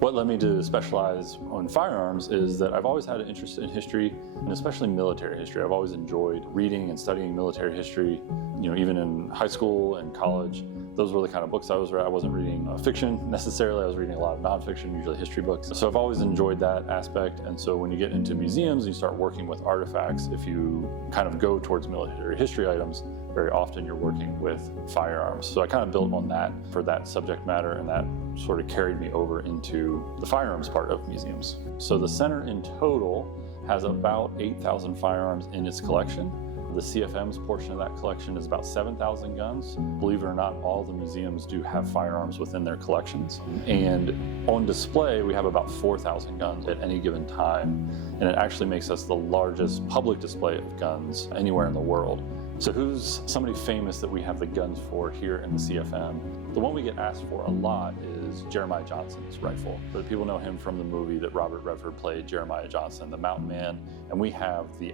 What led me to specialize on firearms is that I've always had an interest in history, and especially military history. I've always enjoyed reading and studying military history, even in high school and college. Those were the kind of books I was reading. I wasn't reading fiction necessarily. I was reading a lot of nonfiction, usually history books. So I've always enjoyed that aspect. And so when you get into museums and you start working with artifacts, if you kind of go towards military history items, very often you're working with firearms. So I kind of built on that for that subject matter, and that sort of carried me over into the firearms part of museums. So the center in total has about 8,000 firearms in its collection. The CFM's portion of that collection is about 7,000 guns. Believe it or not, all the museums do have firearms within their collections. And on display, we have about 4,000 guns at any given time. And it actually makes us the largest public display of guns anywhere in the world. So who's somebody famous that we have the guns for here in the CFM? The one we get asked for a lot is Jeremiah Johnson's rifle. But people know him from the movie that Robert Redford played, Jeremiah Johnson, the Mountain Man. And we have the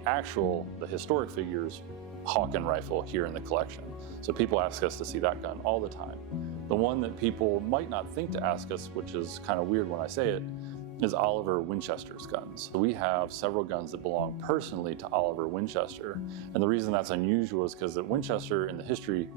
historic figures, Hawken rifle here in the collection. So people ask us to see that gun all the time. The one that people might not think to ask us, which is kind of weird when I say it, is Oliver Winchester's guns. We have several guns that belong personally to Oliver Winchester. And the reason that's unusual is because Winchester in the history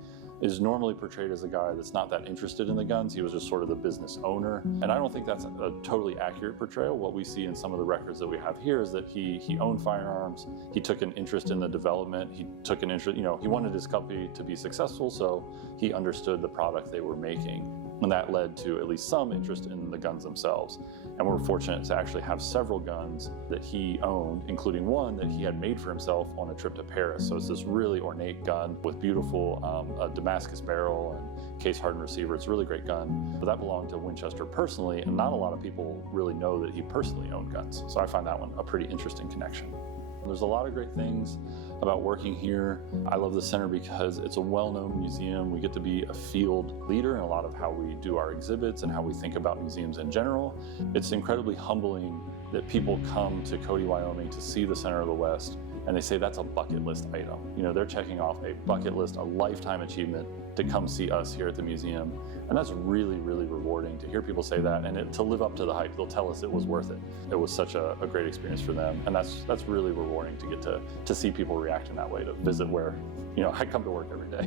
is normally portrayed as a guy that's not that interested in the guns. He was just sort of the business owner. And I don't think that's a totally accurate portrayal. What we see in some of the records that we have here is that he owned firearms. He took an interest in the development. He took an interest, he wanted his company to be successful, so he understood the product they were making. And that led to at least some interest in the guns themselves. And we're fortunate to actually have several guns that he owned, including one that he had made for himself on a trip to Paris. So it's this really ornate gun with beautiful Damascus barrel and case-hardened receiver. It's a really great gun. But that belonged to Winchester personally, and not a lot of people really know that he personally owned guns. So I find that one a pretty interesting connection. There's a lot of great things about working here. I love the center because it's a well-known museum. We get to be a field leader in a lot of how we do our exhibits and how we think about museums in general. It's incredibly humbling that people come to Cody, Wyoming to see the Center of the West, and they say that's a bucket list item. They're checking off a bucket list, a lifetime achievement to come see us here at the museum. And that's really, really rewarding to hear people say that, and to live up to the hype. They'll tell us it was worth it. It was such a great experience for them. And that's really rewarding to get to see people react in that way, to visit where, I come to work every day.